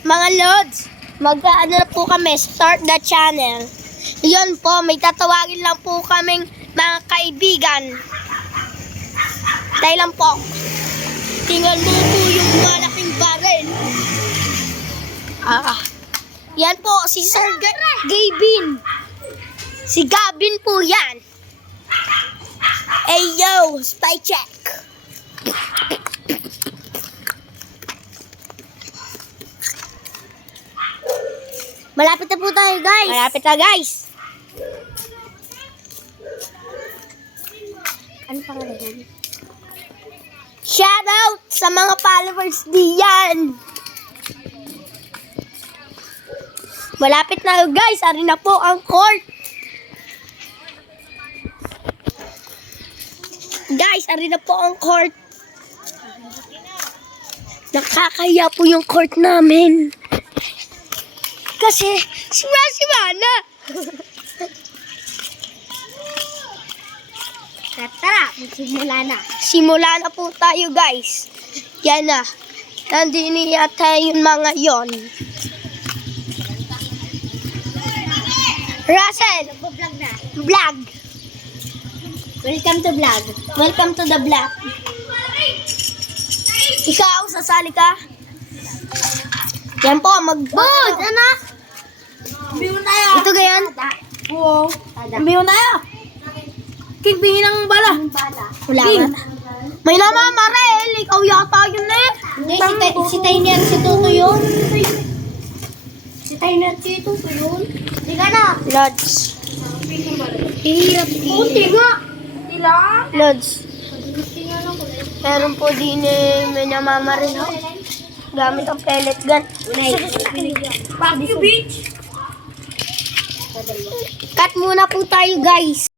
Mga lods, mag-ano na po kami, start the channel. Yun po, may tatawagin lang po kaming mga kaibigan. Dahil lang po, tingnan mo po yung malaking baril. Yan po, si Sir Gavin. Si Gavin po yan. Hey yo, spy check. Malapit na po tayo, guys. Malapit na, guys. Ano pangalan? Shout out sa mga followers diyan. Malapit na, guys. Ari na po ang court. Guys, ari na po ang court. Nakakaya po yung court namin. Kasi, simana. Tara, simula na. Simula na po tayo, guys. Yan na. Nandini yata yung mga yon. Russell! Nagpo-vlog na. Vlog. Welcome to vlog. Welcome to the vlog. Ikaw, sasali ka? Yan po, mag-board, anak. Biyo tayo. Ito gayan? Oo. Biyo tayo. Kigbihin ang bala. Wala ka. May namamarel. Ikaw yata yun eh. Hindi, si Tainer, si Tuto yun. Si Tainer, si Tuto yun. Hindi ka na. Lods. Ihirap din. Kunti nga. Tila. Lods. Meron po din eh, may namamarel ho. Gamit ang pellet gun. Fuck you, bitch! Cut muna po tayo, guys.